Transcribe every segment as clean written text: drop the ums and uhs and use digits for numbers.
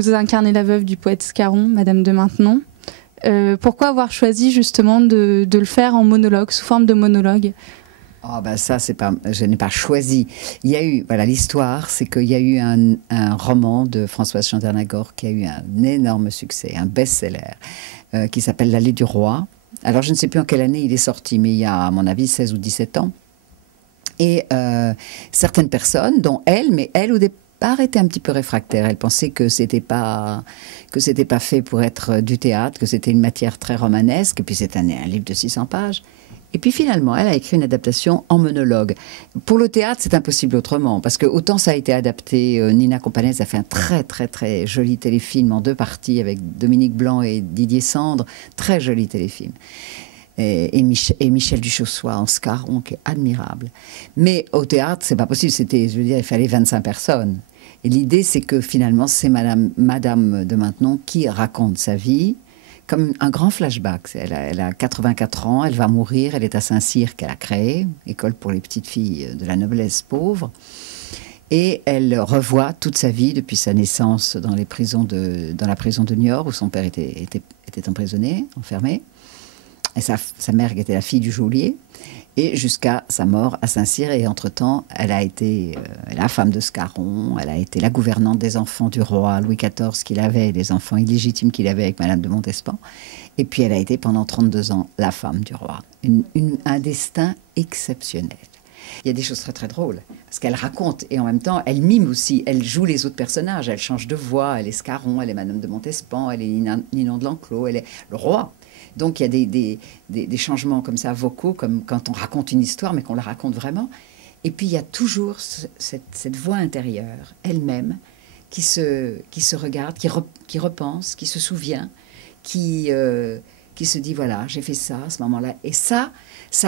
vous incarnez la veuve du poète Scarron, Madame de Maintenon. Pourquoi avoir choisi justement de le faire en monologue, sous forme de monologue? Oh ben ça, c'est pas, je n'ai pas choisi. Il y a eu, voilà, l'histoire, c'est qu'il y a eu un roman de Françoise Chandernagor qui a eu un énorme succès, un best-seller, qui s'appelle L'Allée du Roi. Alors, je ne sais plus en quelle année il est sorti, mais il y a, à mon avis, 16 ou 17 ans. Et certaines personnes, dont elle, mais elle, au départ, était un petit peu réfractaire. Elle pensait que c'était pas fait pour être du théâtre, que c'était une matière très romanesque, et puis c'est un livre de 600 pages. Et puis finalement, elle a écrit une adaptation en monologue. Pour le théâtre, c'est impossible autrement, parce que autant ça a été adapté, Nina Companès a fait un très très très joli téléfilm en 2 parties avec Dominique Blanc et Didier Sandre, très joli téléfilm. Et Michel Duchossois en Scarron, qui est admirable. Mais au théâtre, c'est pas possible, je veux dire, il fallait 25 personnes. Et l'idée, c'est que finalement, c'est Madame de Maintenon qui raconte sa vie, comme un grand flashback. Elle a 84 ans, elle va mourir, elle est à Saint-Cyr qu'elle a créé, école pour les petites filles de la noblesse pauvre. Et elle revoit toute sa vie depuis sa naissance dans la prison de Niort, où son père était emprisonné, enfermé. Et sa mère qui était la fille du geôlier, et jusqu'à sa mort à Saint-Cyr. Et entre-temps, elle a été la femme de Scarron, elle a été la gouvernante des enfants du roi Louis XIV qu'il avait, les enfants illégitimes qu'il avait avec Madame de Montespan. Et puis elle a été pendant 32 ans la femme du roi. Un destin exceptionnel. Il y a des choses très très drôles, parce qu'elle raconte, et en même temps, elle mime aussi, elle joue les autres personnages, elle change de voix, elle est Scarron, elle est Madame de Montespan, elle est Ninon de l'Enclos, elle est le roi. Donc il y a des changements comme ça, vocaux, comme quand on raconte une histoire, mais qu'on la raconte vraiment. Et puis il y a toujours cette voix intérieure, elle-même, qui se regarde, qui repense, qui se souvient, qui se dit, voilà, j'ai fait ça à ce moment-là. Et ça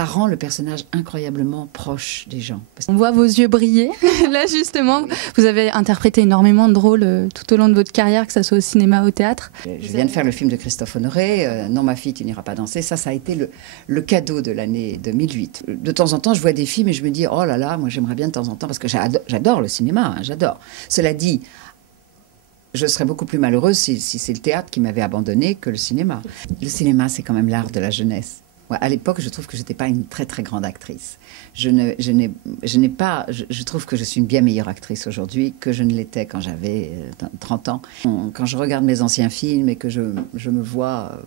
rend le personnage incroyablement proche des gens. On voit vos yeux briller. Là, justement, oui. Vous avez interprété énormément de rôles tout au long de votre carrière, que ce soit au cinéma ou au théâtre. Je viens de faire le film de Christophe Honoré, Non, ma fille, tu n'iras pas danser. Ça a été le cadeau de l'année 2008. De temps en temps, je vois des films et je me dis, oh là là, moi j'aimerais bien de temps en temps, parce que j'adore le cinéma, hein, j'adore. Cela dit, je serais beaucoup plus malheureuse si c'est le théâtre qui m'avait abandonnée que le cinéma. Le cinéma, c'est quand même l'art de la jeunesse. Ouais, à l'époque, je trouve que je n'étais pas une très très grande actrice. Je trouve que je suis une bien meilleure actrice aujourd'hui que je ne l'étais quand j'avais 30 ans. Quand je regarde mes anciens films et que je me vois,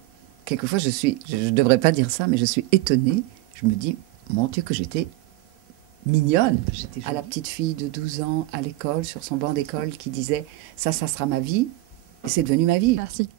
quelquefois je ne devrais pas dire ça, mais je suis étonnée. Je me dis, mon Dieu, que j'étais mignonne. J'étais à la petite fille de 12 ans à l'école, sur son banc d'école, qui disait, ça sera ma vie. Et c'est devenu ma vie. Merci.